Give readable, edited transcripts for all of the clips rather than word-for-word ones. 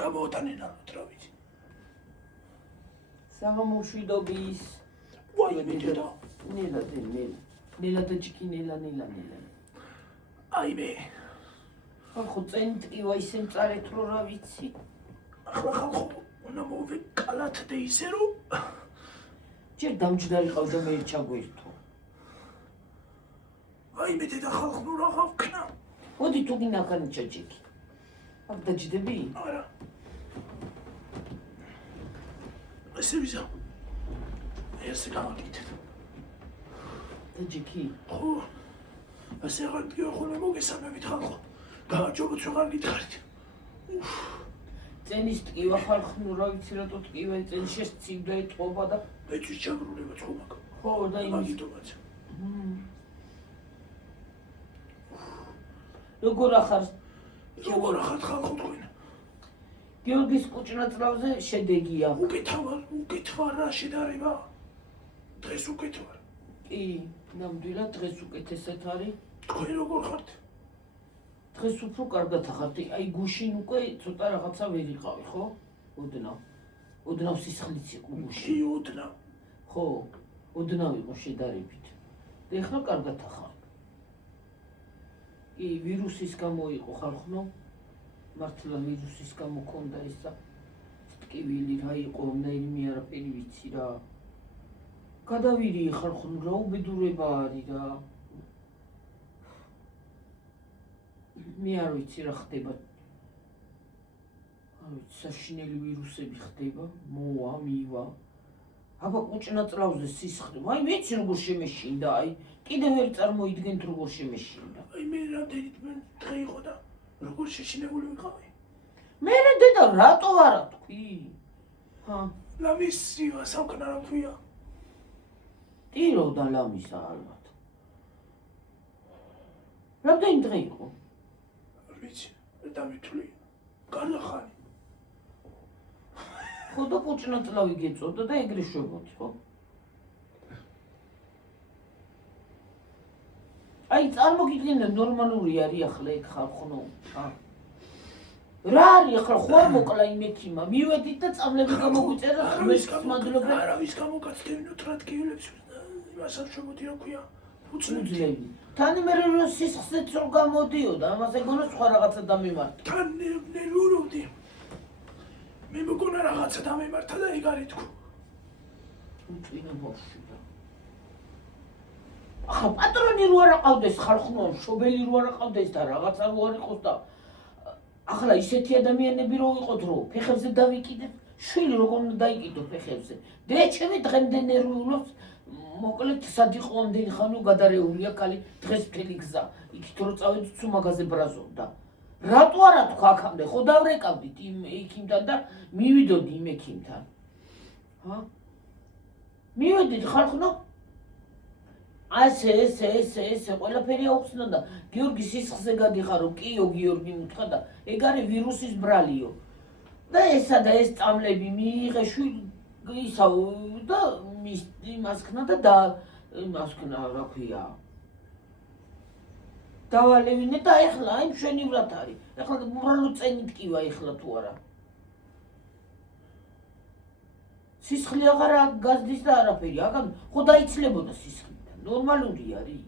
გამოვთანენალოთ რა ვიცი. საღამოშვიდობის. ვაიმე დედა. ნელა და ჭიქი ნელა. აი მე. ხო წენით კი ვაისე მწარეთ რო რა ვიცი. ახლა ხალხო უნდა მოვიდე კალათდე ისე რომ ჯერ დამჯდარი ყავდა მე ჩაგვერთო. ვაიმე დედა ხალხო რა ხავქნა. მოდი თუ გინდა ხანი ჩაჭიქი. აქ დაჯდები? არა. ესე ვიზა. ესე გამაკეთე. დაჯიქი? ხო. ასე აღარ მოგეხונה მოგესალმებით ხალხო. გამარჯობოთ ვეღარ გითხარით. წენის ტკივა ხალხო რა ვიცი რატო ტკივა წენის შესწივდა ეთყობა და მეც ჩაგრულება თქო. ხო და იმის მაგიტომაც. როგორ ახარ ხალხო თქვენ? გიორგის კუჭნაწლავზე შედეგია. უკეთ ვარ რა შედარება. დღეს უკეთ ვარ. კი, ნამდვილად დღეს უკეთესად არის. თქვენ როგორ ხართ? დღეს უფრო კარგად ახართ. აი გუშინ უკვე ცოტა რაღაცა ვერ იყავი, ხო? ოდნავ სისხლიც იყო გუშინ. კი, ოდნავ. ხო, ოდნავ იყო შედარებით. და ეხლა კარგად ახარ. კი, ვირუსის გამო იყო ხალხო. მართლა ვირუსის გამო ქონდა ისა. ტკივილი რა იყო, ნაირმე არაფერი ვიცი რა. გადავირი ხალხო, რა უბედურება არის რა. მე არ ვიცი რა ხდება. არ ვიცი, საშინელი ვირუსები ხდება, მოვა, მივა. აბა კუჭნაწლავზე სისხლი, აი მეც როგორ შემეშინდა, აი კიდევ ვერ წარმოიდგენთ როგორ შემეშინდა. აი მე რამდენით მე დღე იყო და როგორ შეშინებული ვიყავი. მე დედა რატო არა თქვი? ლამის სივა სამკნა რა ქვია? ტირო და ლამისა ალბათ. რამდენი დღე იყო? ვიცი, დამითვლი. კარგი ხანი. ხო და კუჭნაწლავი გეწოდა და ეგრე შვებოდი, ხო? აი წარმოგიდგენთ ნორმალური არის ახლა ეგ ხალხო. რა არის ახლა ხო არ მოკლა იმ ექიმა? მივედით და წამლები გამოგვიწერა ხმის მადლობა. არავის გამოგაცდენოთ რა ტკივილებს იმას არ შვებოდი რა ქვია. უძლები. თან მე რო სისხლიც რო გამოდიოდა, ამას ეგონა სხვა რაღაცა დამიმართა. თან ნერვიულობდი. მე მგონა რაღაცა დამემართა და ეგ არ ითქო. უწინა ბავშვი და. ახლა პატრონი რო არ აყავდეს ხალხო, მშობელი რო არ აყავდეს და რაღაცა რო არ იყოს და ახლა ისეთი ადამიანები რო იყოთ რო ფეხებზე დავიკიდეთ, შვილი როგორ უნდა დაიკიდო ფეხებზე. და ჩემი დღემდე ნერვიულობს. მოკლედ სად იყო ამდენი ხანი გადარეულია კალი დღეს მთელი გზა. იქით რო წავედით თუ მაღაზე ბრაზობდა. რატო არა თქვა აქამდე ხო დავრეკავდით იმ ექიმთან და მივიდოდი იმ ექიმთან. მივედით ხალხო. ესე ყველაფერი აუხსნა და გიორგი სისხლზე გადიხარო, კიო გიორგი მუთხა და ეგ არის ვირუსის ბრალიო. და ესა და ეს წამლები მიიღე შვილი ისავ და იმას ქნა და იმას ქნა რა ქვია. დავალევინე და ეხლა აი მშვენივრად არის. ეხლა უბრალოდ წენი ტკივა ეხლა თუ არა. სისხლი აღარ გაზდის და არაფერი. აქ ხო დაიცლებოდა სისხლიდან. ნორმალური არის.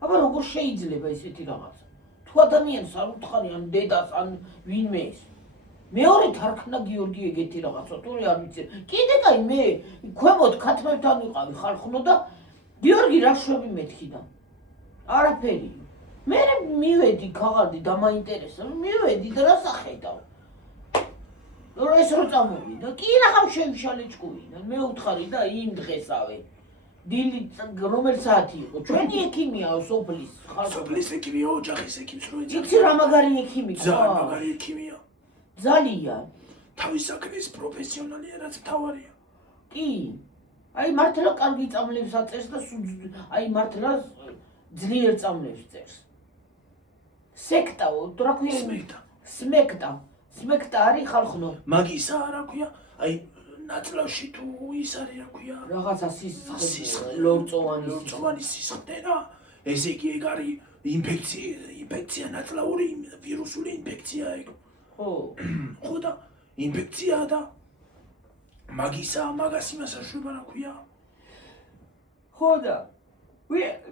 აბა როგორ შეიძლება ესეთი რაღაცა? თუ ადამიანს არ უთხარი ან დედას ან ვინმეს მეორედ არ ქნა გიორგი ეგეთი რაღაცა, თორე არ ვიცი. კიდე კაი მე ქვემოთ ქათმებთან ვიყავი ხალხო და გიორგი რა შვები მეთქიდა? არაფერი. მე მივედი ქაღალდი დამაინტერესა, მივედი და რა სახედავ. რა ეს რო წამოვიდა? კი ნახავ შევშალე ჭკუინა. მე უთხარი და იმ დღესავე. დილით რომელ საათი იყო? ჩვენი ექიმია სოფლის. სოფლის ექიმია, ოჯახის ექიმს რო ეძახი. იცი რა მაგარი ექიმი ყავს? ძალიან მაგარი ექიმია. ძალიან. თავის საქმის პროფესიონალია, რაც მთავარია. კი. აი მართლა კარგი წამლებს აწერს და აი მართლა ძლიერ წამლებს წერს. სექტაო, რა ქვია? სმექტა არის ხალხო. მაგისა რა ქვია? აი ნაწლავში თუ ის არის რა ქვია? რაღაცა სისხლი, ლორწოვანი სისხლი და ესე იგი ეგ არის ინფექცია ნაწლავური ვირუსული ინფექცია ეგ. ხო და ინფექციაა და მაგას იმას აშვება რა ქვია. ხო და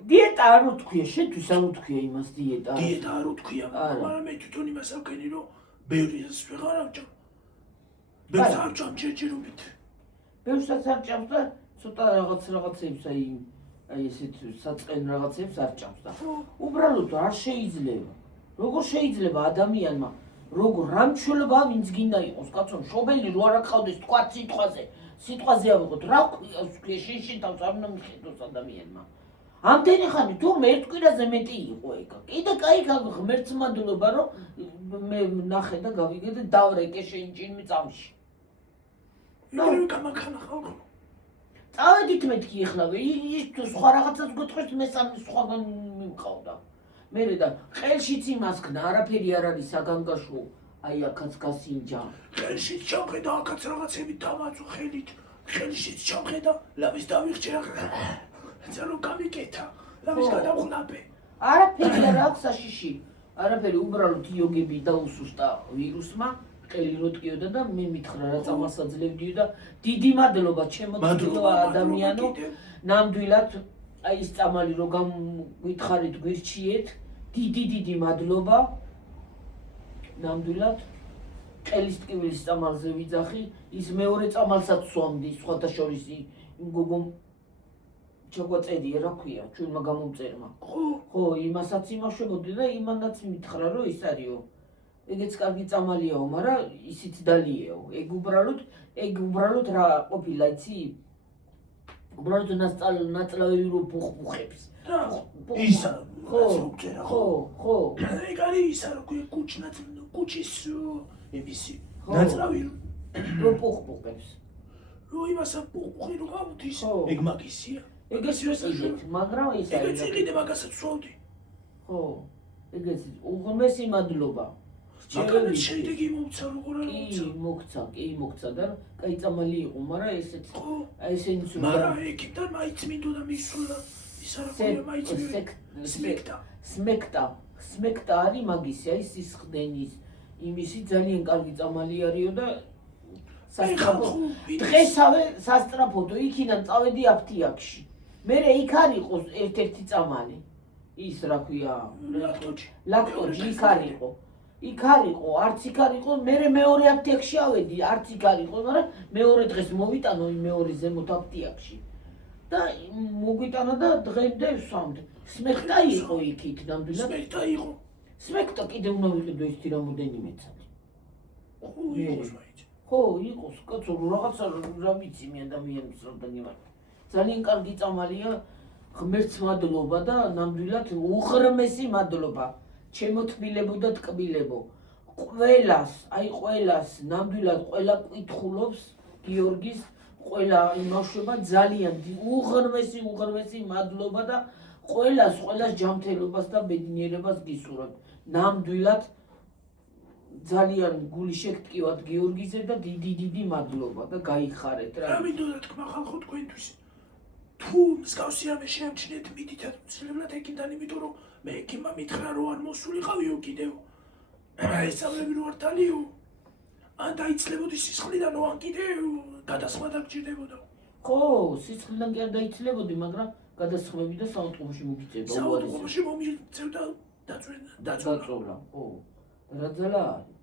დიეტა არ უთქვია, შენთვის არ უთქვია იმას დიეტა. დიეტა არ უთქვია, მაგრამ მე თვითონ იმას ავქენი რომ ბევრს ვეღარ ავჭამ. ბევრს ავჭამ ჯერჯერობით. ბევრსაც არ ჭამს და ცოტა რაღაცებს აი ესეთ საწყენ რაღაცებს არ ჭამს და უბრალოდ არ შეიძლება. როგორ შეიძლება ადამიანმა როგორ რამჩვეულებაა ვინც გინდა იყოს კაცო მშობელი რო არ აკავდეს თქვა სიტყვაზე ავიღოთ რა ქვია შენ თავს არ უნდა მიხედოს ადამიანმა ამდენი ხანი თურმე ერთ კვირაზე მეტი იყო ეგ კიდე კაი ღმერთს მადლობა რომ მე ნახე და გავიგე და დავრეკე შენ ჭინმი წამში ნუ გამახანა ხალხო წავედით მეთქი ახლა ის თუ სხვა რაღაცას გეტყვით მესამე სხვაგან მიმყავდა მერე და ხელშიც იმას ქნა არაფერი არ არის საგანგაშო აი აქაც გასინჯა ხელშიც ჩამხედა აქაც რაღაცები დამაწვა ხელშიც ჩამხედა ლამის დავიხჭე ზალო გამიკეთა ლამის გადავხნაბე არაფერი არ აქვს საშიში არაფერი უბრალოდ იოგები დაუსუსტა ვირუსმა ყელი როტკიოდა და მე მითხრა რა წამასაძლებდიო და დიდი მადლობა ჩემო თვითონ ადამიანო ნამდვილად აი ეს წამალი რო გამგვითხარით გვირჩიეთ დიდი მადლობა ნამდვილად ყელის ტკივილის წამალზე ვიძახი ის მეორე წამალსაც სვამდი სხვათა შორის იმ გოგომ ჩაგვაწერია რა ქვია ჩვენმა გამომწერმა ხო იმასაც იმაშვებოდი და იმანაც მითხრა რომ ის არისო ეგეც კარგი წამალიაო მაგრამ ისიც დალიეო ეგ უბრალოდ რა ყოფილა იცი უბრალოდ ნაწლავი რო ბუხბუხებს ისა ხო ეგ არის ისა რო კუჩის ებისი ნაწლავი რო ბუხბუხებს რო იმასა ბუხბუხი რო გავუდის ეგ მაგისია ეგეც ვიყიდეთ მაგრამ ის არის ეგეც იყიდე მაგასაც ვსვავდი ხო ეგეც უღმესი მადლობა მაგალითად შედეგი მომცა როგორ არ მომცა კი მომცა და კაი წამალი იყო მაგრამ ესეც აი ესენი მაგრამ ეგიდან მაიც მინდოდა მისვლა ის არ ყოლია მაიც სმექტა არის მაგისი აი სისხდენის იმისი ძალიან კარგი წამალი არისო და დღესავე სასტრაფოდო იქიდან წავედი აფთიაქში მერე იქ არ იყოს ერთ-ერთი წამალი ის რა ქვია ლაქტოჯი იქ არ იყო არც იქ არ იყო მერე მეორე აფთიაქში ავედი არც იქ არ იყო მაგრამ მეორე დღეს მოვიტანო იმ მეორე ზემოთ აფთიაქში და მოგვიტანა და დღემდე ვსვამდი სმექტა იყო იქით ნამდვილად სმექტა კიდე უნდა ვიყიდო ერთი რამოდენიმე წელი ხო იყოს კაცო რაღაცა რა ვიცი მე ადამიანს რამდენი ვარ ძალიან კარგი წამალია ღმერთს მადლობა და ნამდვილად უღრმესი მადლობა ჩემო თბილებო და ტკბილებო ყველას ნამდვილად ყველა კითხულობს გიორგის ყველა იმაშვება ძალიან უღრმესი მადლობა და ყველას ჯანმრთელობას და ბედნიერებას გისურვებ ნამდვილად ძალიან გული შეგტკივათ გიორგიზე და დიდი მადლობა და გაიხარეთ რა. რა მინდოდა თქვა ხალხო თქვენთვის. თუ მსგავსი რამე შეამჩნიეთ მიდითად ცდილობთ ეკიდან იმიტომ რომ მე ეკიმა მითხრა რომ არ მოსულიყავიო კიდევ. ესწავლები რო არ დალიო. ან დაიცლებოდი სისხლიდან რომ ან კიდევ გადასხმა დაგჭირდებოდა. ხო, სისხლიდან კი არ დაიცლებოდი, მაგრამ გადასხმები და საავტომობილში მოგიწევდა. საავტომობილში მომიწევდა დაწოლა. ხო. რა ძალა არის?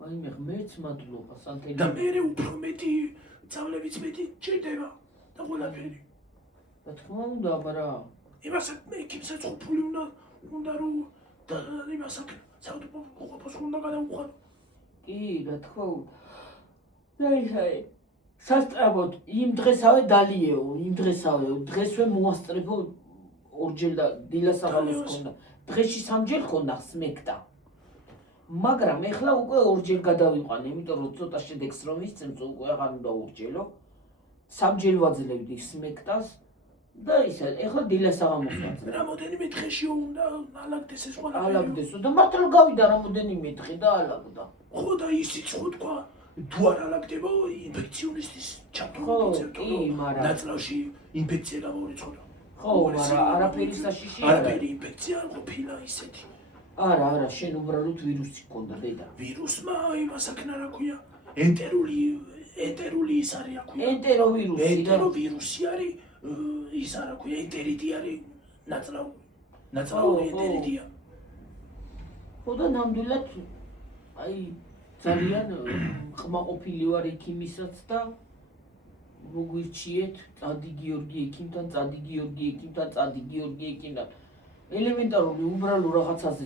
მაიმე ღმერთს მადლობა სანთელი. და მე უფრო მეტი ძავლებიც მეტი ჭირდება და ყველაფერი. რა თქმა უნდა, აბარა. იმასაც მე კიბსაც ყოფილი უნდა რომ და იმასაც საავტომობილს უნდა გადავუხადო. კი, რა თქმა უნდა. დაიხარე. სასწრაფოდ იმ დღესავე დალიეო, დღესვე მოასწრებო ორჯერ და დილას აღაროს ქონდა. დღეში სამჯერ ქონდა სმექტა. მაგრამ ეხლა უკვე ორჯერ გადავიყვანე, იმიტომ რომ ცოტა შედეგს რომ ისწრებს უკვე აღარ უნდა ორჯერო. სამჯერ ვაძლევდი სმექტას და ისა ეხლა დილას აღამოხვალ. რამოდენიმე დღეში უნდა ალაგდეს ეს ყველაფერი. ალაგდესო და მართლა გავიდა რამოდენიმე დღე და ალაგდა. ხო და ისიც ხო თქვა თუ არ ალაგდება ინფექციონისტის ჩათვლით კი, მაგრამ ნაწლავში ინფექცია გამორიცხდა. ხო, მაგრამ არაფერი საშიში არაფერი ინფექცია არ ყოფილა ისეთი. არა, შენ უბრალოდ ვირუსი გქონდა დედა. ვირუსმა იმას აქნა რა ქვია? ენტერული ის არის რა ქვია? ენტეროვირუსი. ენტეროვირუსი არის ის რა ქვია? ენტერიტი არის ნაწლავური ენტერიტია. ხო და ნამდვილად აი ძალიან ხმაყოფილი ვარ ექიმისაც და მოგვირჩიეთ წადი გიორგი ექიმთან, წადი გიორგი ექიმთან, წადი გიორგი ექიმთან. ელემენტარული უბრალო რაღაცაზე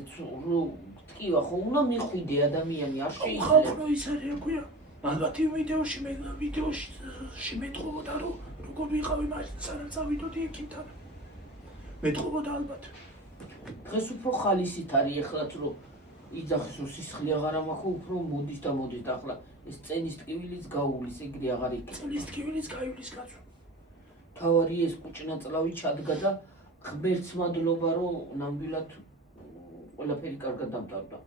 ტკივა ხო უნდა მიხვიდე ადამიანი არ შეიძლება. ხალხო ის არის რა ქვია? ალბათ იმ ვიდეოში მეტყობოდა რომ როგორ ვიყავი მაშინ სანამ წავიდოდი ექიმთან. მეტყობოდა ალბათ. დღეს უფრო ხალისით არის ეხლაც რომ იძახის რომ სისხლი აღარ ამახო უფრო მოდის და ახლა ეს წენის ტკივილიც გაუვლის ეგრე აღარ იქნება. წენის ტკივილიც გაივლის კაცო. თავარი ეს კუჭნაწლავი ჩადგა და ღმერთს მადლობა რომ ნამდვილად ყველაფერი კარგად დამტარდა.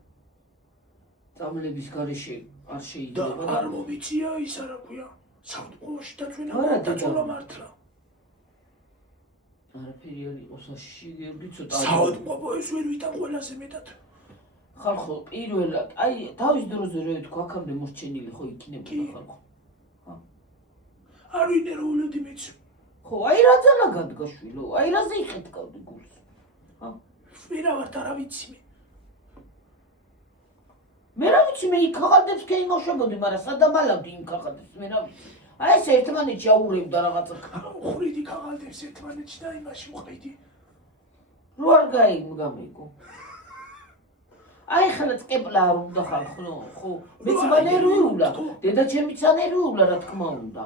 წამლების გარეშე არ შეიძლება და არ მომიცია ისა რა ქვია? საავადმყოფოში დაწვენა არა, დაწოლა მართლა. არაფერი არ იყო საშიში გიორგი ცოტა საავადმყოფო ეს ვერ ვიტან ყველაზე მეტად. ხალხო პირველად აი თავის დროზე რო ეთქვა აქამდე მოსჩენილი ხო იქნებოდა ხალხო. არ ვინეროულოდი მეც. ხო აი რა ძალა გადგა შვილო აი რაზე იხეთკავდი გულს. ვერა ვარ და რა ვიცი მე. მე რა ვიცი მე იქ ხალხებს კი იმოშებოდი მაგრამ სადამალავდი იმ ხალხებს მე რა ვიცი. აი ეს ერთმანეთში აურევდა რაღაცა. უხრიდი ხალხებს ერთმანეთში და იმაში ვყიდი. რო არ გამიგო. აი ხალხს კეპლა არ უნდა ხალხო ხო მეც მანერვიულა დედა ჩემიც ანერვიულა რა თქმა უნდა.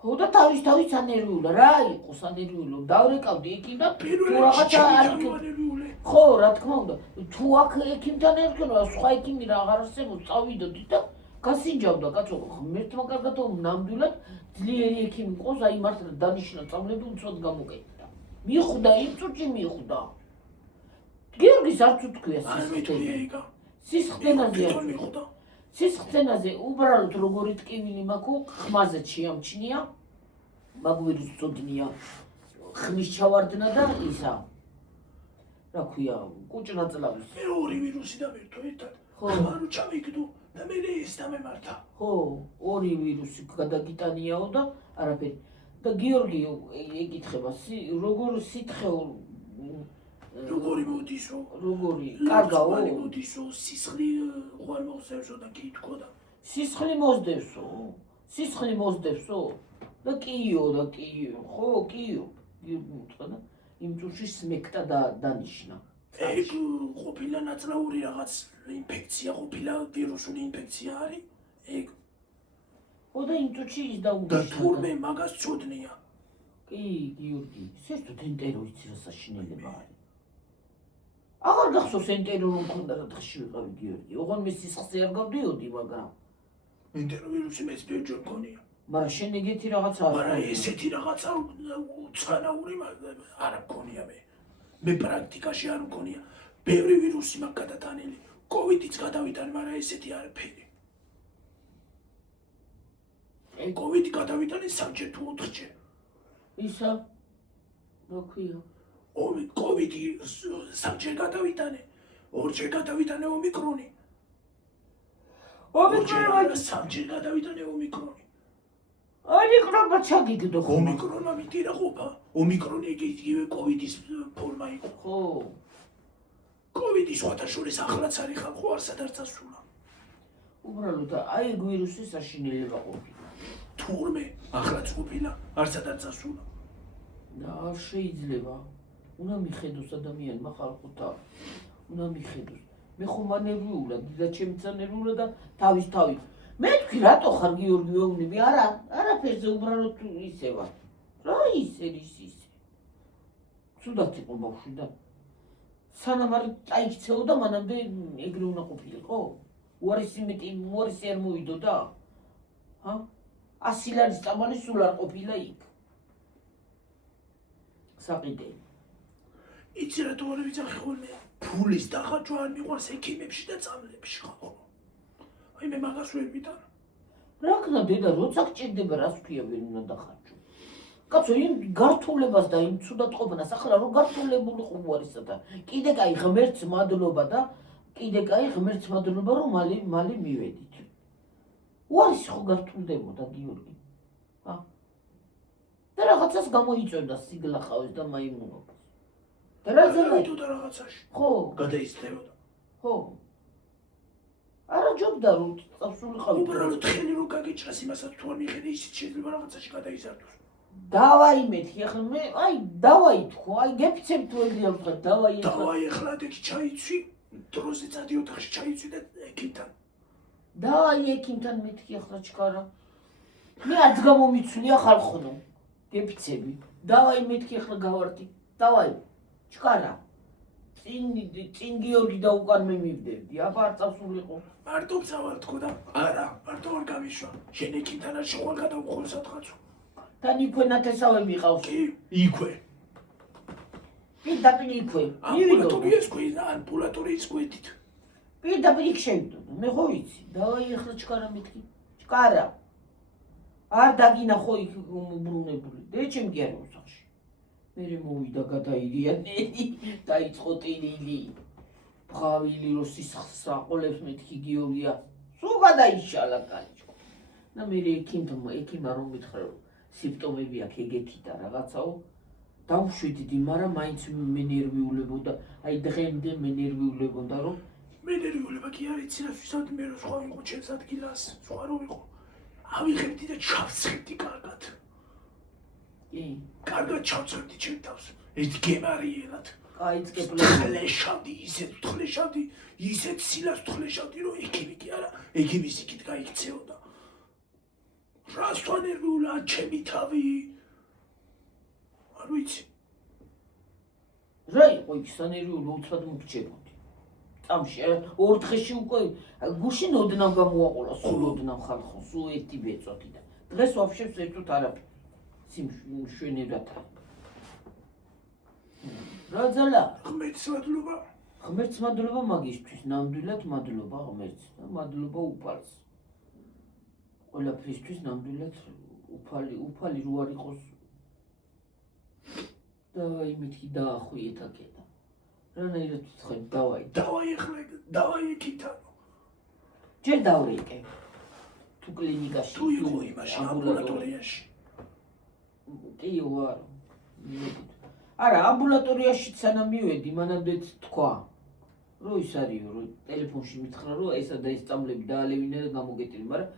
ხო და თავის ანერვიულა რა იყო სანერვიულო დავრეკავდი ექიმთან თუ რაღაცა არ ხო რა თქმა უნდა თუ აქ ექიმთან ერქვა სხვა ექიმი რა აღარ არსებობს წავიდოდი და გასინჯავდა კაცო ღმერთმა კარგად ნამდვილად ძლიერი ექიმი ყავს აი მართლა დანიშნა წამლები უცოდ გამოკეთდა მიხვდა იმ წუთში მიხვდა გიორგის არც უთქვია სისხლდენაზე უბრალოდ როგორი ტკივილი მაქვს ხმაზე შეამჩნია მაგ ვირუსწოდნია ხმის ჩავარდნა და ისა რა ქვია კუჭნაწლავის მეორე ვირუსი დამერთო ერთად ხმარო ჩავიგდო და მე ეს დამემართა ხო ორი ვირუსი გადაგიტანიაო და არაფერი და გიორგი ეკითხება როგორ სითხეულ როგორი მოდისო როგორი კარგაო მოდისო სისხლი ხვალ მოხსევსო და კი თქოდა სისხლი მოსდევსო და კიო ხო კიო გიორგი და იმ წუთში სმექტა და დანიშნა ეგ ყოფილა ნაწლავური რაღაც ინფექცია ყოფილა ვირუსული ინფექცია არის ეგ ხო და იმ წუთში ის დაუგიშნა და თურმე მაგას წოდნია კი გიორგი საერთოდ ენტერო იცი რა საშინელება არის აღარ გახსოვს ენტერო რომ მქონდა და დღეში ვიყავი გიორგი ოღონ მე სისხლზე არ გავდიოდი მაგრამ ენტერო ვირუსი მეც ბევრჯერ მქონია მაგრამ შენ ეგეთი რაღაცა მაგრამ ესეთი რაღაცა უცანაური არ მქონია მე პრაქტიკაში არ მქონია ბევრი ვირუსი მაქვს გადატანილი კოვიდიც გადავიტანე მაგრამ ესეთი არაფერი კოვიდი გადავიტანე 3-ჯერ თუ 4-ჯერ ისა რა ქვია კოვიდი 3-ჯერ გადავიტანე 2-ჯერ გადავიტანე ომიკრონი 3-ჯერ გადავიტანე ომიკრონი ომიკრონმა ჩაგიგდო ხო ომიკრონმა მიტირა ყოფა ომიკრონი იგივე კოვიდის ფორმა იყო ხო კოვიდი სხვათა შორის ახლაც არის ხალხო არსად არ წასულა უბრალოდ აი ეგ ვირუსის საშინელება ყოფილა თურმე ახლაც ყოფილა არსად არ წასულა და არ შეიძლება უნდა მიხედოს ადამიანმა ხალხო უნდა მიხედოს მე ხომ ანერვიულა და ჩემიც ანერვიულა და თავის მე თქვი რატო ხარ გიორგი ვეუბნები არაფერზე უბრალოდ ისე ვარ რა ისე ცუდად იყო ბავშვი და სანამ არ წაიქცეოდა მანამდე ეგრე უნდა ყოფილიყო უარესი არ მოვიდო და 100 ლარის წამალი სულ არ ყოფილა იქ საყიდე იცი რატო არ ვიცახი ხოლმე ფულის დახარჯვა არ მიყვარს ექიმებში და წამლებში ხალხო აი მე მაგას ვერ ვიტან რა ქნა დედა როცა გჭირდება რას ქვია ვერ უნდა დახარჯო კაცო იმ გართულებას და იმ ცუდატყობანას ახლა რომ გართულებულიყო უარისა და კიდე კაი ღმერთს მადლობა და კიდე კაი ღმერთს მადლობა რომ მალე მივედით. უარისი ხო გართულდებოდა გიორგი. და რაღაცას გამოიწვევდა სიგლახავეს და მაიმუნობას. და რა ზელა და რაღაცაში. ხო, გადაიცდებოდა. ხო. არა ჯობდა რომ წავსულიყავი. უბრალოდ ხელი რო გაგიჭრას იმასაც თუ არ მიხედე ისიც შეიძლება რაღაცაში გადაიზარდოს. დავაი მეთქი ახლა მე აი დავაი თქო აი გეფიცებ თუ ეგრე ვთქვა დავაი დავაი ახლა ეგ ჩაიცვი დროზე წადი ოთახში ჩაიცვი და ეკიმთან დავაი ეკიმთან მეთქი ახლა ჩქარა მე არც გამომიცვლია ხალხონო გეფიცები დავაი მეთქი ახლა გავარდი დავაი ჩქარა წინ გიორგი და უკან მე მივდევდი აბა არ წავსულიყო მარტო წავარ თქო და არა მარტო არ გამიშვა შენ ეკიმთან არ შეყვალ გადავხურ სადღაცო თან იქვე ნათესავები ყავს იქვე პირდაპირ იქვე ამბულატორიის გვერდით ამბულატორიის გვერდით პირდაპირ იქ შევიდოდა მე ხო ვიცი დავაი ახლა ჩქარა მეთქი ჩქარა არ დაგინახო იქ უბრუნებული დეჩემ კი არა უსახში მე მოვიდა გადაირია ნელი დაიწყო ტირილი ბღავილი რო სისხლს აყოლებს მეთქი გიორგია სულ გადაიშალა კაიჭო და მე ეკიმა რომ მითხრა რომ სიმპტომები აქვს ეგეთი და რაღაცაო დავშვიდდი მაგრამ მაინც მე ნერვიულებოდა აი დღემდე მე ნერვიულებოდა რომ მე ნერვიულება კი არ იცი რა ვისად მე რო სხვა ვიყო ჩემს ადგილას სხვა რო ვიყო ავიღებდი და ჩავცხებდი კარგად კი კარგად ჩავცხებდი ჩემ თავს ეს გემარიელად კაიწყებლა თლეშავდი ისეთ სილას თლეშავდი რომ ეკიმი კი არა ეკიმის იქით გაიქცეოდა რას თვანერვიულა ჩემი თავი არ ვიცი რა იყო იქ სანერვიულო უცბად მოგჭებოდი წამში ორ დღეში უკვე გუშინ ოდნავ გამოაყოლა სულ ოდნავ ხალხო სულ ერთი ბეწოდი და დღეს ვაფშე საერთოდ არაფერი სიმშვენევრად რა ძალა ღმერთს მადლობა მაგისთვის ნამდვილად მადლობა ღმერთს და მადლობა უფალს ყველაფრისთვის ნამდვილად უფალი რო არ იყოს დავაი მეთქი დაახვიეთ აკეთა რანაირად ვთქვი დავაი ახლა დავაი ეკითან ჯერ დავრეკე თუ კლინიკაში თუ იყო იმაში ამბულატორიაში კი ვარ არა ამბულატორიაში სანამ მივედი მანამდე თქვა რო ის არისო რომ ტელეფონში მითხრა რომ ესა და ეს წამლები დაალევინე და გამოგეტილი მაგრამ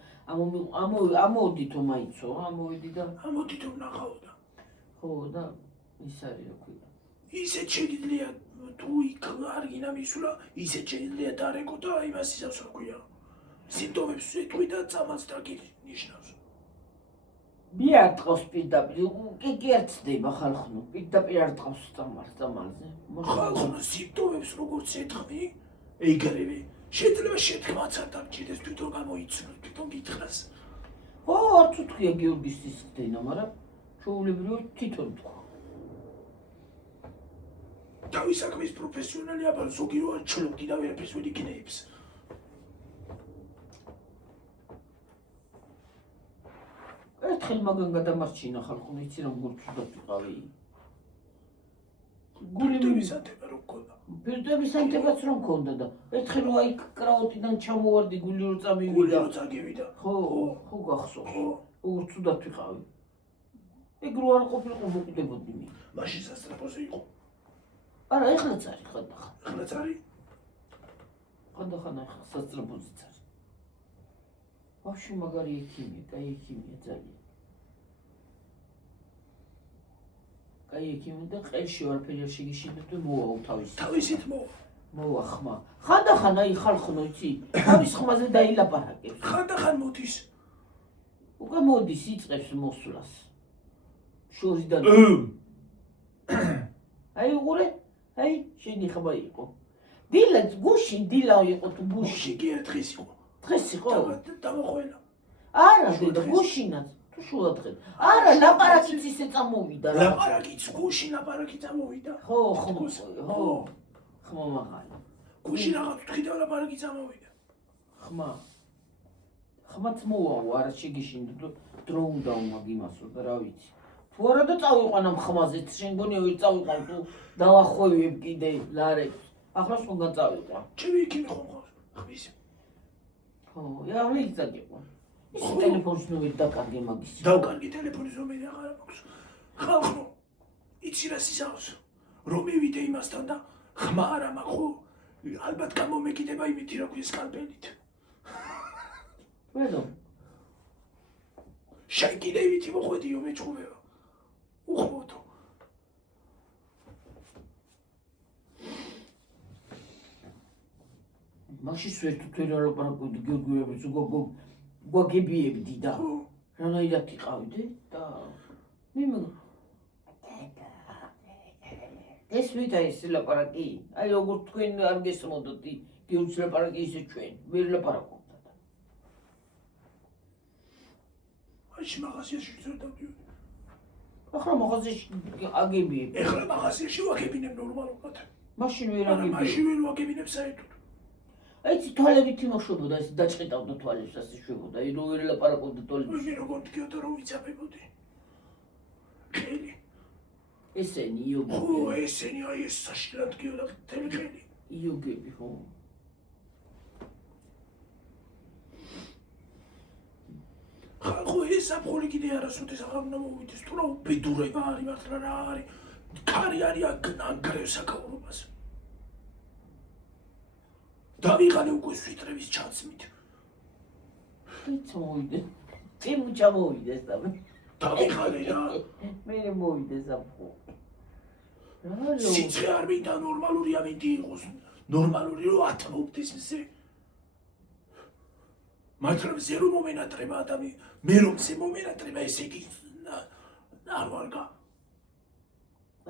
ამოდითო მაიცო ამოვედი და ამოდითო ნახავდა ხო და ის არის რა ქვია ისეთ შეიძლება თუ იქ არ გინა მისულა ისეთ შეიძლება დარეკო და იმას ისავს რა ქვია სიმპტომებს ეთქვი და წამაც დაგინიშნავს მე არ ტყავს პირდაპირ კი არ ცდება ხალხო პირდაპირ არ ტყავს წამალზე ხალხო სიმპტომებს როგორც ეთქვი ეგრევე შეიძლება შეთქმაც არ დამჭირდეს თვითონ გამოიცნოს თვითონ გითხრას ხო არც უთქვია გიორგის სისხლდენა მაგრამ ჩვეულებრივად თვითონ თქვა თავის საქმის პროფესიონალი აბა ზოგი რო არ ჩლობდი და ვერაფერს ვერ იქნეებს ერთხელ მაგან გადამარჩინა ხალხო იცი რომ გულწუდად ვიყავი გულების ანთება რო გქონდა პირდების ანთებაც რომ გქონდა და ერთხელ რო აი კრაუტიდან ჩამოვარდი გული რო წამივიდა ხო გახსოვს გულწუდად ვიყავი ეგ რო არ ყოფილიყო მოკვდებოდი მე მაშინ სასწრაფოზე იყო არა ეხლაც არის ხანდახან ეხლაც არის ხანდახან სასწრაფოზეც არის ვაფშე მაგარი ექიმია კაი ექიმია ძალიან კაი ექიმია და ყელში ვარფერი არ შეგიშინებს და მოვა თავისით მოვა ხმა ხანდახან აი ხალხო იცი თავის ხმაზე დაილაპარაკებს ხანდახან მოდის უკვე მოდის იწყებს მოსვლას შორიდან აი უყურე აი შენი ხმა იყო დილა გუშინ დილა იყო თუ გუში კი ერთხის იყო დღეს იყო დამოხვენა არა დედა გუშინაც თუ შუა დღე არა ლაპარაკიც ისე წამოვიდა ლაპარაკიც გუში ლაპარაკი წამოვიდა ხო ხმა მაღალი გუში რაღაც თქვი და ლაპარაკი წამოვიდა ხმაც მოვაო არა შეგიშინდა დრო უნდა უმაგ იმასო და რა ვიცი თუ არა და წავიყვან ამ ხმაზეც, შენ გონია ვერ წავიყვან თუ დავახვევებ კიდე ლარებს. ახლა სხვაგან წავიყვან. ჩემი იქიმი ხომ ხარ? ხმის. ხო, იავლე იცაგიყო. ის ტელეფონის ნომერი დაკარგე მაგის. დავკარგი ტელეფონის ნომერი აღარ მაქვს. ხალხო, იცი რა სისაუს? რომ მივიდე იმასთან და ხმა არა მაქვს ხო? ალბათ გამომეკიდება იმითი რა ქვია სკალპელით. ვედო. შეკიდევითი მოხვედიო მეჩხუბება. უხმოთო. მაშინ სვერტ თუ რა ლაპარაკობდი გიორგიების გვაგებიებდი და რანაირად იყავდე და მე ეს ვიდა ეს ლაპარაკი აი როგორ თქვენ არ გესმოდოდი გიორგის ლაპარაკი ისე ჩვენ ვერ ლაპარაკობდა და მაშინ მაღაზიაში წერ დავდივარ. ახლა მაღაზიაში აგებიებ ეხლა მაღაზიაში ვაგებინებ ნორმალურად. მაშინ ვერ არა, აგებიებ მაშინ ვერ ვაგებინებ საერთოდ. აიცი თვალებით იმოშობოდა ეს დაჭყიდავდა თვალებს ასე შვებოდა აი რო ვერ ლაპარაკობდა თვალებს მე როგორ მდგიოდა რომ ვიცაფებოდი. ხელი. ესენი იოგები ხო, ესენი აი ეს საშილად მდგიოდა თელხელი. იოგები ხო ხალხო ეს აფხოლი კიდე არასოდეს აღარ უნდა მოვიდეს თუ რა უბედურება არის მართლა რა არის. კარი არის ანგრევ საკაურობას. დავიღალე უკვე სვიტრების ჩაცმით. ვიც მოვიდე წემო ჩამოვიდეს და დავიღალე რა. მე მოვიდეს აფხო სიცხე არ მინდა ნორმალური ამინდი იყოს. ნორმალური რომ ათმობდეს მზე. მაგრამ მზე რომ მომენატრება ადამიანი, მე რომ მზე მომენატრება ესე იგი არ ვარგა.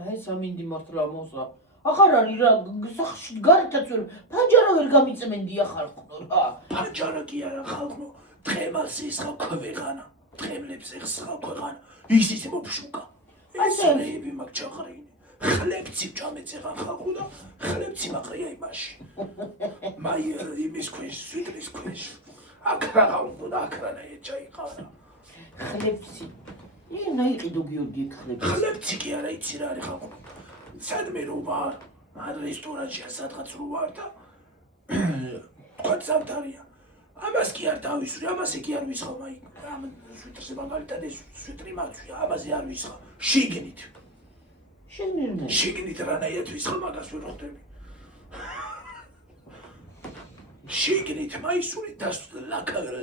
აი სამინდი მართლა მოსა ახარ არის რა სახში გარეთაც ვერ ფანჯარა ვერ გამიწმენდია ხალხო რა ფანჯარა კი არა ხალხო თხემალს ისხავ ქვეყანა თხემლებს ეხსხავ ქვეყანა ის ისე მოფშუკა ესეები მაგ ჩაყრინი ხლებცი ჩამეცეღა ხალხო და ხლებცი მაყრია იმაში მაი იმის ქვეშ სვიტრის ქვეშ აკრაღა უნდა აკრანა ეჭაიყარა ხლებცი ნაიყიდო გიორგი ხლებცი ხლებცი კი არა იცი რა არის ხალხო სადმე რო ვარ არ რესტორანშია სადღაც რო ვარ და თქვა ზამთარია ამას კი არ დავისვრი ამასე კი არ ვისხავ აი ამ სვიტრზე მაგალითად ეს სვიტრი მაცვია ამაზე არ ვისხავ შიგნით შიგნით რანაირად ვისხავ მაგას ვერ ხვდები შიგნით მაისური და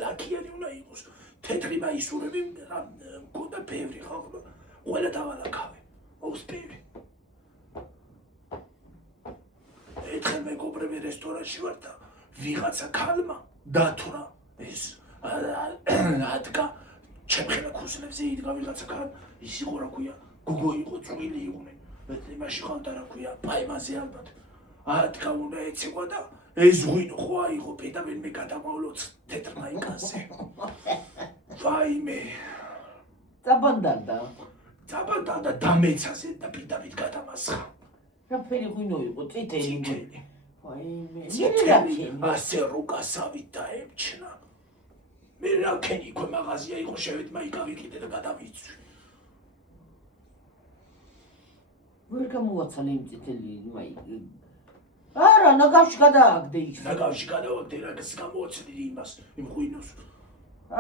ლაქიანი უნდა იყოს თეთრი მაისურები მქონდა ბევრი ხალხო ყველა დავალაქავე ოსპები ერთხელ მეგობრები რესტორანში ვარ და ვიღაცა ქალმა დათვრა ეს ადგა ჩემხელა ქუსლებზე იდგა ვიღაცა ქალ ის იყო რა ქვია გოგო იყო წვილი იყვნენ იმაში ხალდა რა ქვია პაიმაზე ალბათ ადგა უნდა ეცევა და ეს ღვინო ხო აიღო პედამენ მე გადამავლოც თეთრ მაიკაზე ვაიმე წაბანდარდა დამეცაზე და პედამით გადამასხა რაფერი ღვინო იყო წითელი ვაიმე ასე რუკასავით დაემჩნა მე რა ქენი იქ მაღაზია იყო შევედი მაიკავიყიდე და გადავიცვი ვერ გამოვაცალე იმ წითელი მაი არა ნაგავში გადააგდე იქ ნაგავში გადავაგდე რა გამოვაცდი იმას იმ ღვინოს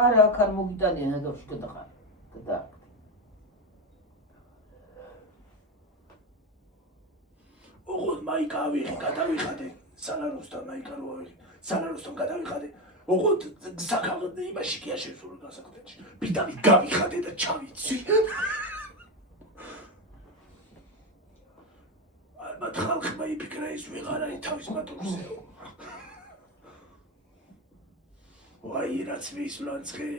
არა აქ არ მოგიტანია ნაგავში გადააგდე ოღონდ მაიკავიღი გადავიხადე სალაროსთან მაიკაროვი სალაროსთან გადავიხადე ოღონდ გზაკავდე იმაში კი აღშევსულა გასაკუთრებაში პიდამით გავიხადე და ჩავიცვი ალბათ ხალხმა იფიქრა ის ვეღარ არის თავის მატურზეო ვაი რაც მისვლანცხე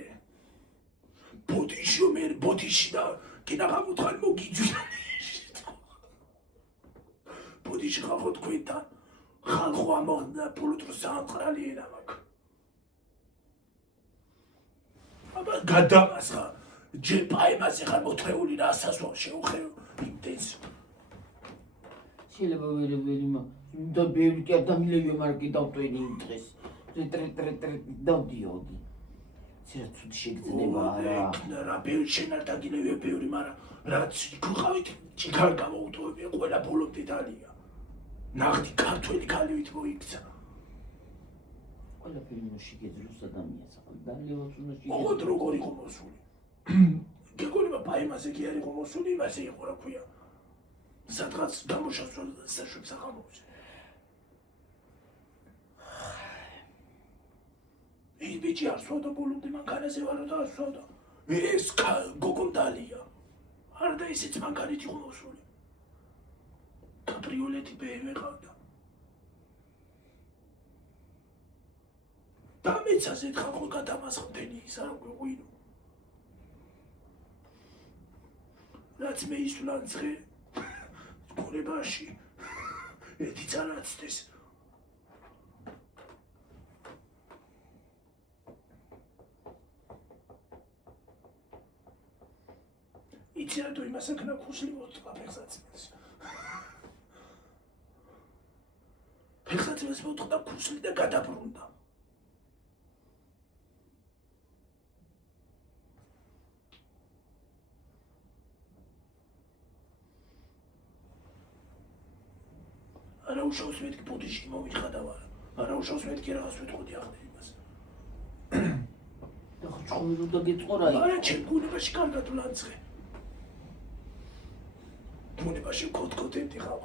ბოდიშო მე ბოდიში და კიდე გამოთხარ მოგიძვი ბოდიში ხალხო თქვენთან ხალხო ამოხდა პოლიტროს სამყარალი ენა მაქვს აბა გადამასხა ჯეპაიმაზე ხარ მოთრეული რა სასვავ შეუხეო იმდენს შეიძლება ვერი და ბევრი კი ადამიანები მარკი დავტვენი იმ დღეს რეტრეტ დავდიოდი ცირა ცუდი შეგრძნება არა. რა ბევრი შენ არ დაგინებია ბევრი, მაგრამ რაც გიყავით ჭიქარ გამოუტოვებია ყველა ბოლო დეტალია. ნახდი ქართველი ქალივით მოიქცა. ყველაფერი უნდა შეგეძლოს ადამიანს, ახლა დალევას უნდა შეგეძლოს. ოღონდ როგორ იყო მოსული? გეგონება პაემაზე კი არ იყო მოსული, იმაზე იყო რა ქვია. სადღაც გამოშასვლა საშვებს აღამოვზე. ის ბიჭი არ სვავდა ბოლომდე მანქანაზე ვარო და არ სვავდა. ეს გოგომ დალია. არ და ისიც მანქანით იყო მოსული. კაბრიოლეტი BMW ყავდა. და მეც ასეთ ხალხო გადამასხმდენი ის არ გვეღვინო. რაც მე ისვლან ძღე გონებაში ერთი წარაცდეს. იცი რატო იმას აქნა ქუსლი მოტყვა ფეხსაცმელს. ფეხსაცმელს მოტყვა ქუსლი და გადაბრუნდა. არა უშავს მეთქი ბუდიში მომიხადავ არა. არა უშავს მეთქი რაღაც ვეთყოდი ახლა იმას. და ხო ჩხომი და გეწყორა იქ. არა ჩემ გუნებაში კარგად ვლანძღე. გუნებაში კოტკოტენტი ხავ.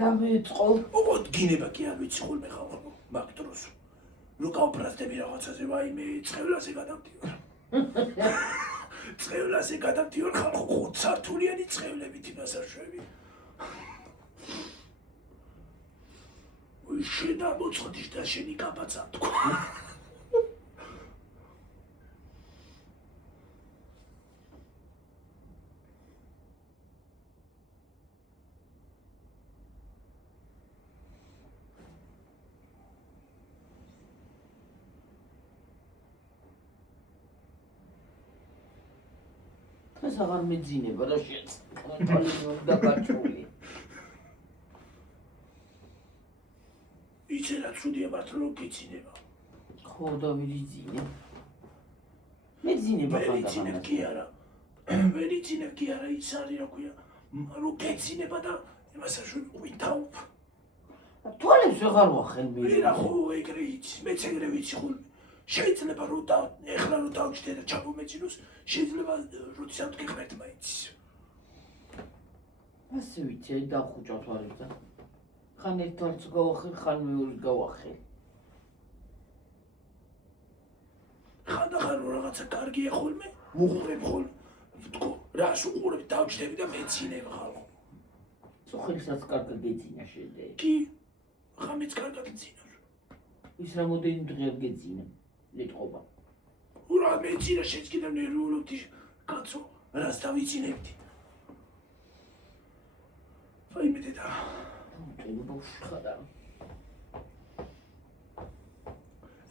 გამეწყო. ოღონდ გინება კი არ ვიცი ხოლმე ხავ მაგ დროს. რო გავფრასდები რაღაცაზე ვაიმე წევლაზე გადავდივარ. წევლაზე გადავდივარ ხალხო 5 სართულიანი წევლებით იმას არ შვები. შენ ამოწყდი და შენი კაბაცა თქვა. ეს აღარ მეძინება რა შეც. კომენტარი უნდა გაჩვილი. იცი რა ცუდია მართლა რომ გიცინება. ხო და ვიძინე. მეძინება ვერიცინებ კი არა. ვერიცინებ კი არა ის არის რა ქვია. რომ გეცინება და იმას არ შვები ყვინთავ. თვალებს ვეღარ ვახენ მე. ვერა ხო ეგრე იცი, მეც ეგრე ვიცი ხოლმე. შეიძლება რომ ეხლა რომ დავჭდე და ჩამომეწინოს, შეიძლება როდის ავდგე ღმერთმა იცის. ასე ვიცი, აი დახუჭა თვალებს და ხან ერთ თვალს გავახელ, ხან მეორე გავახელ. ხანდახან რომ რაღაცა კარგია ხოლმე, უყურებ ხოლმე. ვთქო, რას უყურებ, დავჭდები და მეცინებ ხალხო. წუხილსაც კარგად გეძინა შედე. კი, ხამეც კარგად ძინავს. ის რამოდენი დღეა გეძინა. ეტყობა. ურა მეცინა შეც კიდე ნერვიულობდი კაცო, რას დავიცინებდი. ვაიმე დედა. ტენო ბუშხადა.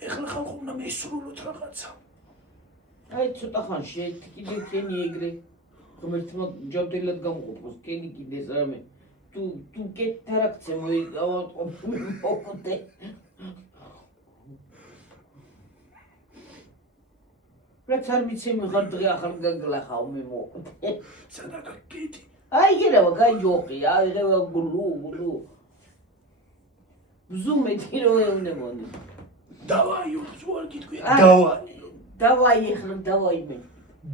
ეხლა ხალხო უნდა მესრულოთ რაღაცა. აი ცოტა ხანში კიდე კენი ეგრე ღმერთმა ჯავდელად გამოყოფოს კენი კიდე რამე. თუ კეთარაქცე მოიგავატყობ მოკუდე. რაც არ მიცემი ხარ დღე ახალ გაგლახავ მე მოკუდე. სადა გაკეთი. აი გერავა გაიოყი, აი რევა გულუ. ბზუმე თიროეუნემონი. დავაი უძوار გიტყვი. დავაი ეხლა დავაი მე.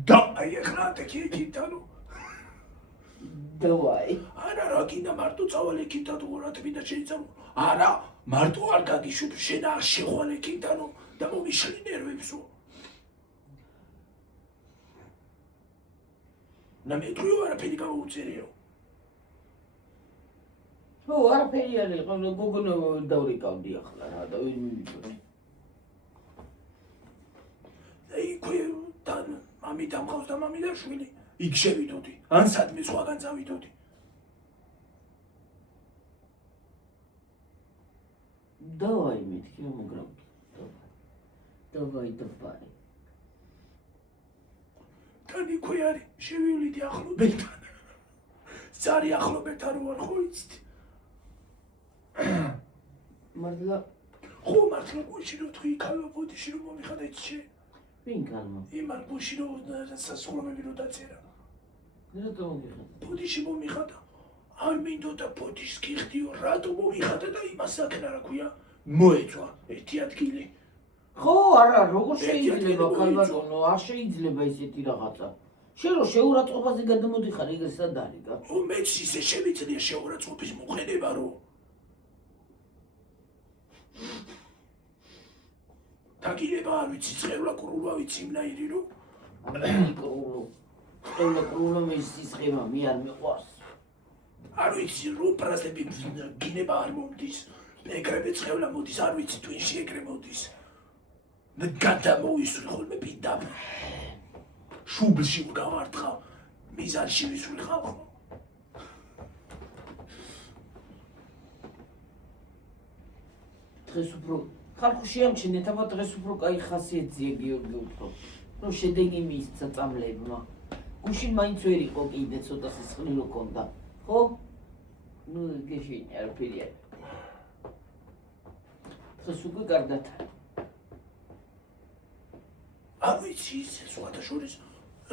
დავაი ეხლა ტეკითანო. დავაი. არა რა გინდა მარტო წავალე კინთანო რატები და შეიძლება. არა, მარტო არ გაგიშვებ შენ არ შეხვალე კინთანო და მომიშლი ნერვებსო. და მე თუ არაფერი გავუწერიო. ხო, არაფერი არ იყო, გოგონა დავრიკავდი ახლა რა და ვინ მივიწვი. იქვე თან მამი დამყავს და მამი და შვილი. იქ შევიდოდი, ან სადმე სხვაგან წავიდოდი. დავაი მეთქი მაგრამ. დავაი. თან იქვე არის, შევივლიდი ახლობელთან. ზარი ახლობელთან რო არ ხო იცით. მართლა ხო მართლა გუში რო თქვი ქალო ბოდიში რომ მომიხადა იცი ვინ კალმა? იმან გუში რო სასხლომები რო დაწერა რატომ მოგიხადა? ბოდიში მომიხადა არ მინდოდა ბოდიშს გიხდიო რატო მომიხადა და იმას საკენა რა ქვია მოეწვა ერთი ადგილი ხო არა როგორ შეიძლება ქალბატონო არ შეიძლება ისეთი რაღაცა შენ რო შეურაცხყოფაზე გადამოდიხარ ეგ სად არის კაცო ო მეც ისე შემიძლია შეურაცხყოფის მოხენება რო დაგირება არ ვიცი წევლა კრულა ვიცი იმნაირი რო კრულო წევლა კრულო მეც სისხება მე არ მიყვარს არ ვიცი რო პრაზები გინება არ მომდის ეგრევე წევლა მოდის არ ვიცი twin-ში ეგრე მოდის და გადამოისვრი ხოლმე პინდა შუბლში გავარტყა მიზანში ვისვრი ხალხო დღეს უფრო ხალხო შეამჩნიეთ აბა დღეს უფრო კაი ხასიათზია გიორგი უფრო რომ შედეგი მისცა წამლებმა გუშინ მაინც ვერ იყო კიდე ცოტა სისხლი რო ქონდა ხო ნუ გეშინი არაფერი არ დღეს უკვე კარგად არ ვიცი ისე სხვათა შორის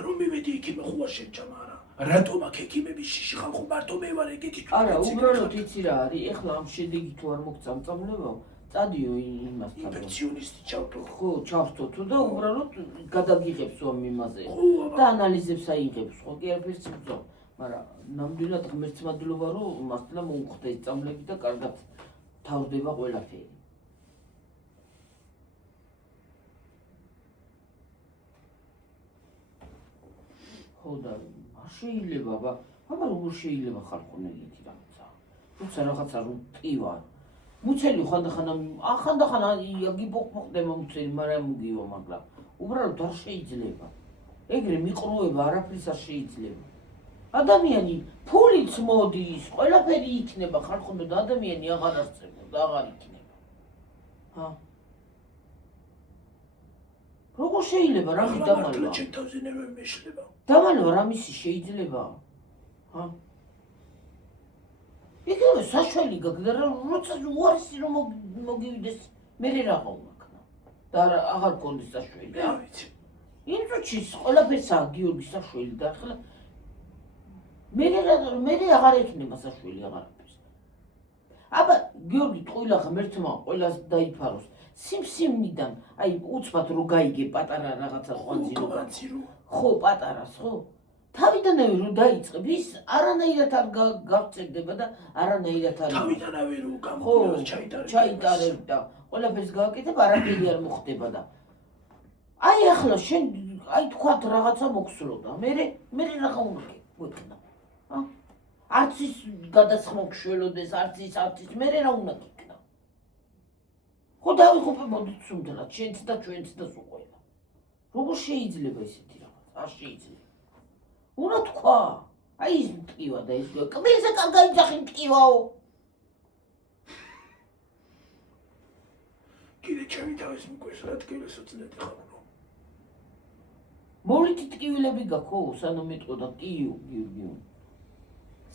რომ მივედი იქიმე ხო არ შეჭამა არა რატომ აქ ექიმების შიში ხალხო მარტო მე ვარ ეგეთი არა უბრალოდ იცი რა არის ეხლა ამ შედეგი თუ არ მოგწამ წამლებო სტადიო იმასთან ინფექციონისტი ჩავთო ხო ჩავთო თუ და უბრალოდ გადაგიღებს ამ იმაზე და ანალიზებს აიღებს ხო კი არაფერს იბრძო მაგრამ ნამდვილად ღმერთს მადლობა რომ მართლა მოუხდა ეს წამლები და კარგად თავდება ყველაფერი ხო და არ შეიძლება აბა როგორ შეიძლება ხალხო ეგეთი რაღაცა როცა რაღაცა რო ტყივა მუცელი ხანდახან აგიბოხდება მუცელი მაგრამ მოგივა მაგრამ უბრალოდ არ შეიძლება ეგრე მიყრუება არაფერს არ შეიძლება ადამიანი ფულიც მოდის ყველაფერი იქნება ხალხო და ადამიანი აღარ არსებობს და აღარ იქნება ჰა როგორ შეიძლება რამის დამალვა ჩემ თავზე ნერვები მეშლება დამალვა რამისი შეიძლება ჰა იგივე საშველი გაქვს და როცა უარესი რომ მოგივიდეს მე რა ყავნა და აღარ გქონდეს საშველი რა ვიცი იმ წუთში ყველაფერსაა გიორგის საშველი და ახლა მე აღარ ექნება საშველი აღარაფერს აბა გიორგი ტყუილა ღმერთმა ყველას დაიფაროს სიმსივნიდან აი უცბად რო გაიგე პატარა რაღაცა ყვანძი რო ხო პატარას ხო თავიდანავე რო დაიწყებ ის არანაირად არ გავწევდება და არანაირად არ თავიდანავე რო გამოგონოს ჩაიტარებ და ყველაფერს გააკეთებ არაფერი არ მოხდება და აი ახლა შენ აი თქვა რაღაცა მოგსვლოდა მე რა უნდა გეკნა არც ის გადასხმა გშველოდეს არც ის მე რა უნდა გეკნა ხო დავიღუპებოდით სუნდლად შენც და ჩვენც და სულ ყველა როგორ შეიძლება ისეთი რაღაც არ შეიძლება უნდა თქვა აი ის მტკივა და ის კბილზე კარგად იძახი მტკივაო კიდე ჩემი თავის მკვეს რა ტკივილს უწნეთი ხაბნო მოლითი ტკივილები გაქო სანამ მეტყოდა კიო გიორგიო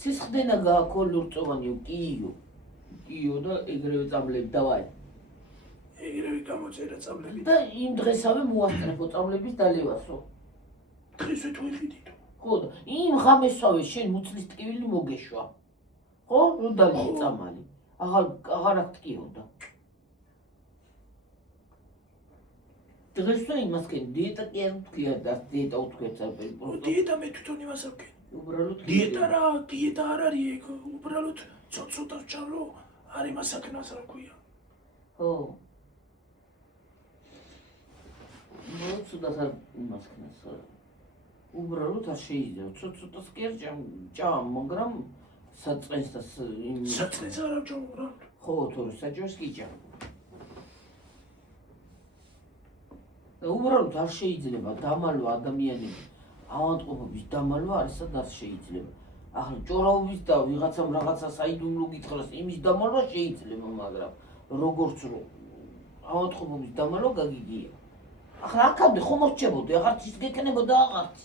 სისხდენა გააქო ლურწოვანიო კიო და ეგრევე წამლები დავაი ეგრევე გამოწერა წამლები და იმ დღესავე მოასწრებო წამლების დალევასო დღესვე თუ იყიდით ხო და იმ ღამესავე შენ მუცლის ტკივილი მოგეშვა ხო რო დალია წამალი აღარ აქტიოდა დღესვე იმას კენ დიეტა კი არ თქვია და დიეტა უთხეც არ პერიპორტო დიეტა მე თვითონ იმას ავკენ უბრალოდ დიეტა არ არის ეგ უბრალოდ ცოტა ვჭამლო არ იმას აკნას რა ქვია ხო უბრალოდ ცუდად არ იმას კნას უბრალოდ არ შეიძლება ცოტას კი არ ჭამ მაგრამ საწყენს და საწყენს არ ავჭამ უბრალოდ ხო თორე საჯოს კი ჭამ და უბრალოდ არ შეიძლება დამალვა ადამიანები ავადმყოფობის დამალვა არასად არ შეიძლება ახლა ჭორაობის და ვიღაცამ რაღაცა საიდუმლო გითხრას იმის დამალვა შეიძლება მაგრამ როგორც რო ავადმყოფობის დამალვა გაგიგია ახლა აქამდე ხომ რჩებოდი აღარც ის გეკნებოდა აღარც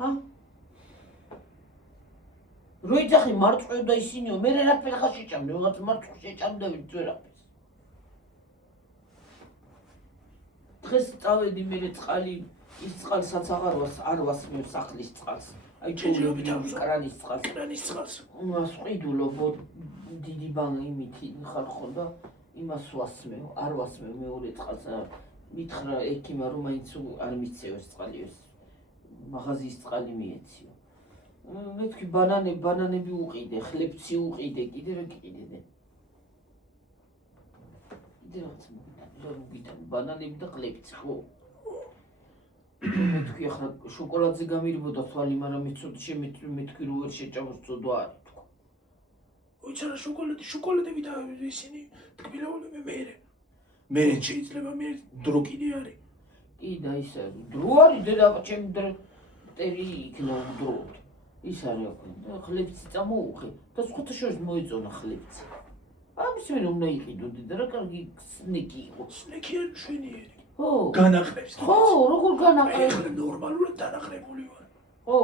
ჰა რო იძახი მარწყვევ და ისინიო მე რაფერ ხარ შეჭამდე ვიღაც მარწყვ შეჭამდები ძვერაფერს დღეს წავედი მე წყალი ის წყალსაც არ ვასმევ სახლის წყალს. აი ჭეჭელობით აქვს კრანის წყალს. კრანის წყალს. მას ყიდულობ დიდი ბანი იმითი ხარ ხო და იმას ვასმევ, არ ვასმევ მეორე წყალს. მითხრა ექიმა რომ მაინც არ მიცევს წყალიოს. მაღაზიის წყალი მიეციო. მე თქვი ბანანები უყიდე, ხლებცი უყიდე, კიდე რა გიყიდე. კიდე რაც მოგიტან ბანანები და ხლებცი ხო? მე თქვი ახლა შოკოლადზე გამირბოდა თვალი, მაგრამ მე თქვი რო ვერ შეჭამოს წოდვა არის თქო. ოიცარა შოკოლადები და ისინი ტკბილაულები მე შეიძლება მე დრო კიდე არის. კი და ისა დრო არის დედა ჩემი დრო იქნა დროოდ. ის არის და ხლებცი წამოუხე და სხვათა შორის მოეწონა ხლებცი. ამის მე უნდა იყიდოდი და რა კარგი სნეკი იყო. სნეკი არის შვენიერი. ხო. განაყრებს. ხო, როგორ განაყრებს? მე ნორმალურად დანაყრებული ვარ. ხო,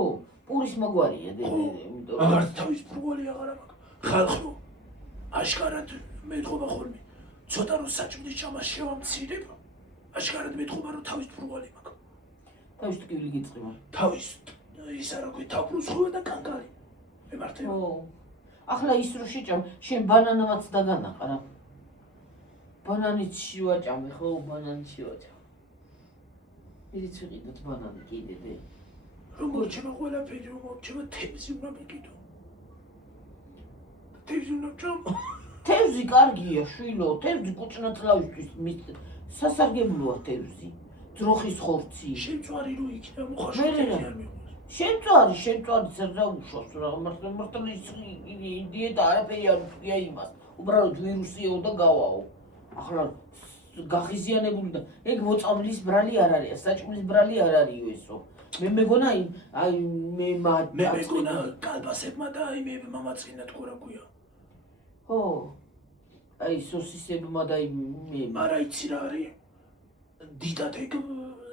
პურის მაგვარია იმიტომ. აღარც თავის პროვალი აღარ აქვს. ხალხო აშკარად მეთქობა ხოლმე. ცოტა რომ საჭმლის ჭამას შევამცირებ, აშკარად მეთქობა რომ თავის პროვალი მაქვს. თავის ტკივილი გიწყება. თავის ის არა ქვი თავბრუს ხოვა და კანკალი. მემართება. ხო. ახლა ის რო შეჭამ, შენ ბანანამაც დაგანაყრა. ბანანიც შევაჭამე, ხო, ბანანიც შევაჭამე. იცით ვიყიდოთ ბანანი კიდე დე. როგორ ჩემო ყველაფერი რომ ჩემო თევზი უნდა მიყიდო. თევზი უნდა ჭამ. თევზი კარგია, შვილო, თევზი კუჭნათლავისთვის სასარგებლოა თევზი. ძროხის ხორცი. შემწვარი რო იქნება მოხარშული არ მიიღოს. შემწვარი ზრდაუშავს რა, მართლა დიეტა არაფერი არ ვთქვია იმას. უბრალოდ ვირუსიო და გავაო. ახლა გახიზიანებული და ეგ მოწამლის ბრალი არ არის, საჭმლის ბრალი არ არისო ესო. მე მეგონა აი მე მეგონა კალბასებმა და აი მე მამაწყინა თქო რა ქვია. ხო. აი სოსისებმა და მე არა იცი რა არის. დიდად ეგ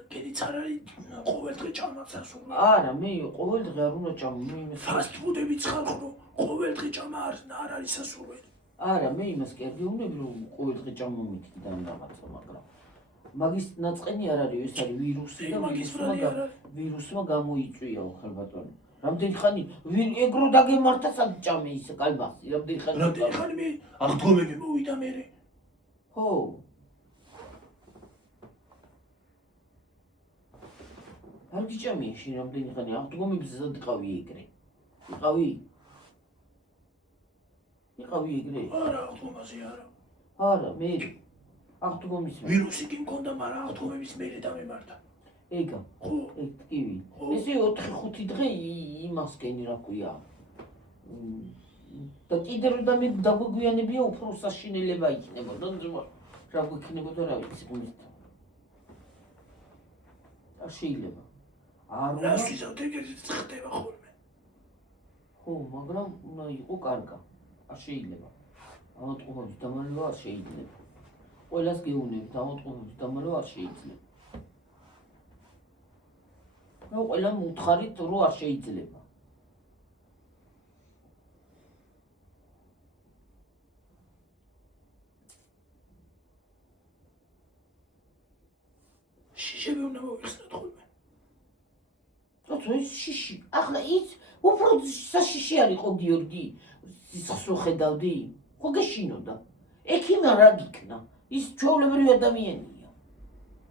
კედიც არ არის ყოველდღე ჭამაც ასული. არა, მე ყოველდღე არ უნდა ჭამო, მე იმას ფასტ ფუდებიც ხალხო ყოველდღე ჭამა არ არის სასურველი. არა, მე იმას კი არ გეუბნები რომ ყოველდღე ჭამო მითქიდან რაღაცა, მაგრამ მაგის ნაწყენი არ არის, ეს არის ვირუსი და ვირუსმა გამოიწვიაო ხალბატონი. რამდენი ხანი ეგ რო დაგემართა სად ჭამე ის კალბასი, რამდენი ხანი მე აღდგომები მოვიდა მე. ხო. არ გიჭამია შენ რამდენი ხანი აღდგომებზე სად იყავი ეგრე? იყავი ეგრე? არა, აღდგომაზე არა. არა, მე აღდგომის ვირუსი კი მქონდა, მაგრამ აღდგომების მერე დამემართა. ეგა. ხო. ეგ ტკივილი. ესე 4-5 დღე იმასკენი რა ქვია. და კიდე რომ და მე დაგვეგვიანებია უფრო საშინელება იქნებოდა, რა გვექნებოდა რა ვიცი გუნდთან. არ შეიძლება. რას ვიზავთ ეგრეთ ხდება ხოლმე. ხო, მაგრამ უნდა იყო კარგა. არ შეიძლება. ავატყუღების დამალება არ შეიძლება. ყველას გეუბნებით, ავატყუღების დამალება არ შეიძლება. ნუ ყველა მუთხარით რომ არ შეიძლება. შიშები უნდა მოვიხსნათ ხოლმე. ის შიში, ახლა ის უფრო საშიში არ იყო გიორგი, სისხლს ხედავდი, ხო გეშინოდა. ექიმა რა გიქნა, ის ჩვეულებრივი ადამიანია.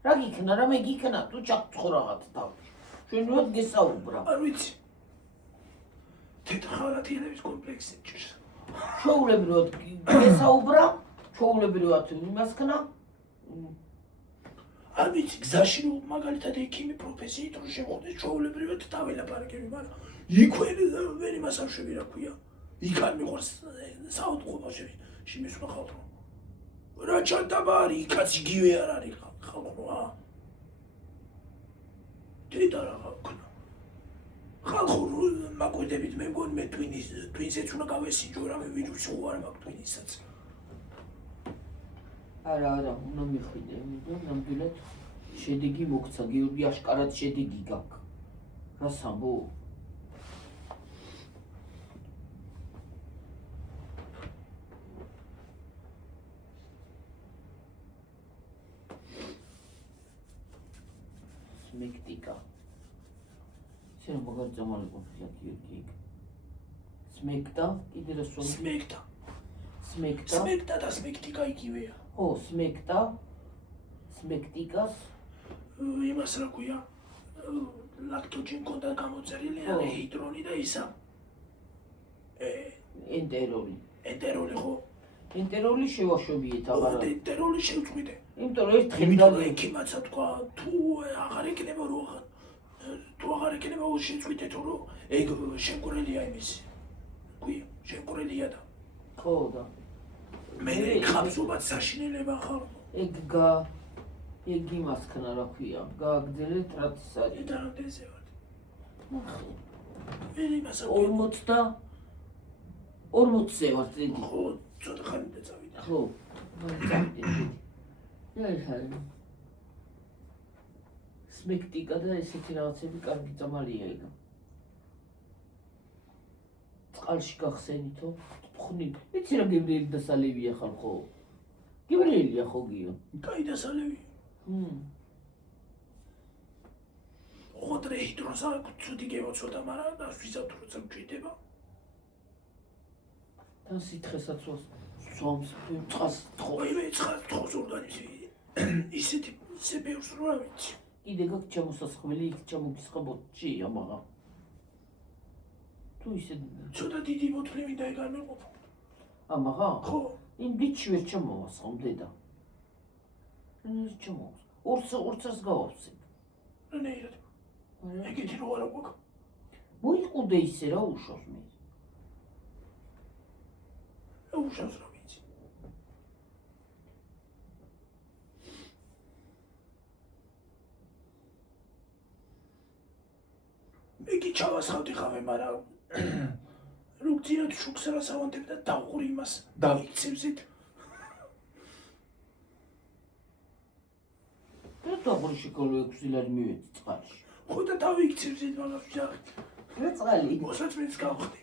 რა გიქნა, რამე გიქნა, თუ ჩაგწყო რაღაც თავში. ჩვენ რა გესაუბრა. არ ვიცი. თეთრხარათიანების კომპლექსი ჭირს. ჩვეულებრივად გესაუბრა, ჩვეულებრივად იმას ქნა. არ ვიცი, გზაში რომ მაგალითად ექიმი პროფესიით რომ შეხვდეს ჩვეულებრივად დაველაპარაკები, მაგრამ იქ ვერ იმას ამშვები რა ქვია. იქ არ მიყვარს საავადმყოფოში შიმის ხალხო. რა ჩანდაბა არის, იქაც იგივე არ არის ხალხო, დედა რა ხალხო. ხალხო მაკვირდებით მე მგონი მე twins-იც უნდა გავესინჯო, რამე ვირუსი ხო არ მაქვს twins-საც. არა, უნდა მიხვიდე, იმიტომ ნამდვილად შედეგი მოგცა, გიორგი აშკარად შედეგი გაქვს. რას ამბო? სმექტიკა. შენ მაგარი ძამალი ყოფილა გიორგი. სმექტა, კიდე რა სულ სმექტა. სმექტა. სმექტა და სმექტიკა იგივეა. ხო, სმექტა. სმექტიკას. იმას რა ქვია? ლაქტოჯი მქონდა გამოწერილი, არა ჰიდრონი და ისა. ენტეროლი. ენტეროლი ხო? ენტეროლი შევაშვებიეთ აღარა. ენტეროლი შევწყვიტე. იმიტომ რომ ერთხელ იმიტომ ექიმაცა თქვა, თუ აღარ ეკნება რო აღარ თუ აღარ ეკნება შეწყვიტე თუ რო ეგ შემკურელია იმის. ქვია, შემკურელია და ხო და მე ხაბზობად საშინელება ხარ. ეგ იმას ქნა რა ქვია, გააგრძელეთ რაც ის არის. და რამდენზე ვარ? ნახე. მე იმას 40-ზე ვარ ზედი. ხო, ცოტა ხანი და წავიდა. ხო, წავიდე. ნაირად. სმექტიკა და ესეთი რაღაცები კარგი ძამალია ეგ. წყალში გახსენითო, ხნით. იცი რა გიბრიელი და სალევია ხარ ხო? გიბრიელია ხო გიო? კაი და სალევი. ხოტრე ჰიდროსა ცუდი გემოცოდა, მაგრამ და ვიზავთ როცა მჭირდება. და სითხესაც სვამს წყალს თხოვს. მე წყალს თხოვს ორგანიზმი. ისეთი ისე ბევრს რო არ ვიცი. კიდე გაქვს ჩამოსასხმელი იქ ჩამოგისხებოდში ამაღა. თუ ისე ცოტა დიდი მოთვლი მინდა ეგ არ მეყოფა. ამაღა? ხო. იმ ბიჭი ვერ ჩამოვასხამ დედა. ეს ჩამოვას. ორცას გავავსებ. ნეირად. ეგეთი რო არა გვაქვს. მოიყუდე ისე რა უშავს მე. უშავს რა ვიცი. იგი ჩავასხავდი ხავე, მაგრამ რუგძინად შუქს რა სავანტებ და დავყური იმას, დავიქცევზეთ. რა დავყური შეკოლო 6 ლარი მივედი წყალში. ხო და დავიქცევზეთ მაგას ვჯახით. რა წყალი? მოსაწმენს გავხდი.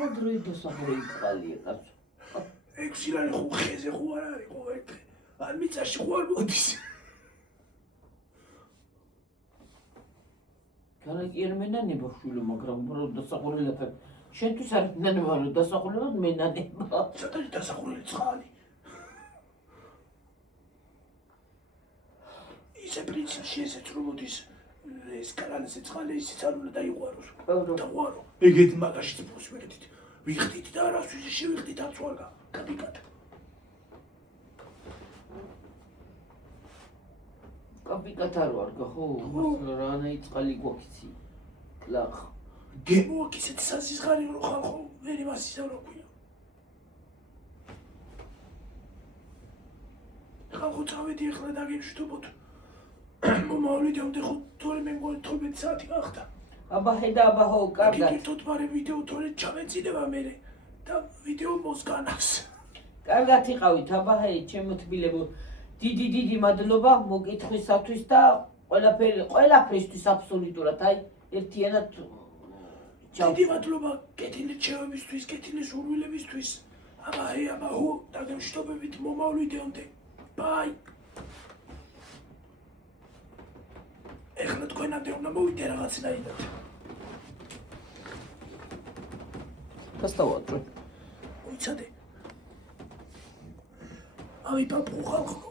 რა დროი დასახურე წყალია კაცო. 6 ლარი ხო ხეზე ხო არ არის ხო ერთ. არ მიწაში ხო არ მოდის. განაგიერ მენანება შვილო, მაგრამ უბრალოდ დასახურელად შენთვის არ მენანება რომ დასახურელად მენანება. სადაც დასახურელი წყალი. ისე პრინციპში ესეც რომ მოდის ეს კანალზე წყალი ისიც არ უნდა დაიყვაროს. დაყვარო. ეგეთ მაგაშიც ფოს ვერდით. ვიხდით და არასთვის შევიხდით აცვალგა. კაპიკად. კაპიკად არ ვარ ხო? რანაი წყალი გვაქვს. ლახ. გემოაქ ისეთი სასიზღარი რო ხარ ხო? ვერ იმას ისა რო ქვია. ხალხო წავედი ახლა დაგემშვიდობოთ. მომავლიდამდე ხო თორე მე მგონი 12 საათი გახდა. აბა ხედა აბა ხო კარგად. გიგირთოთ მარე ვიდეო თორე ჩამეწიდება მე და ვიდეო მოსგანავს. კარგად იყავით აბა ჰეი ჩემო თბილებო. დიდი მადლობა მოგითხვისათვის და ყველაფრისთვის აბსოლუტურად აი ერთიანად დიდი მადლობა კეთილი რჩევებისთვის, კეთილი სურვილებისთვის. აბა ჰეი აბა ჰო დაგემშვიდობებით მომავალ ვიდეომდე. ბაი. ეხლა თქვენამდე უნდა მოვიდე რაღაცნაირად. გასტავატრო. ვიცადე. აი პაპუ ხალხო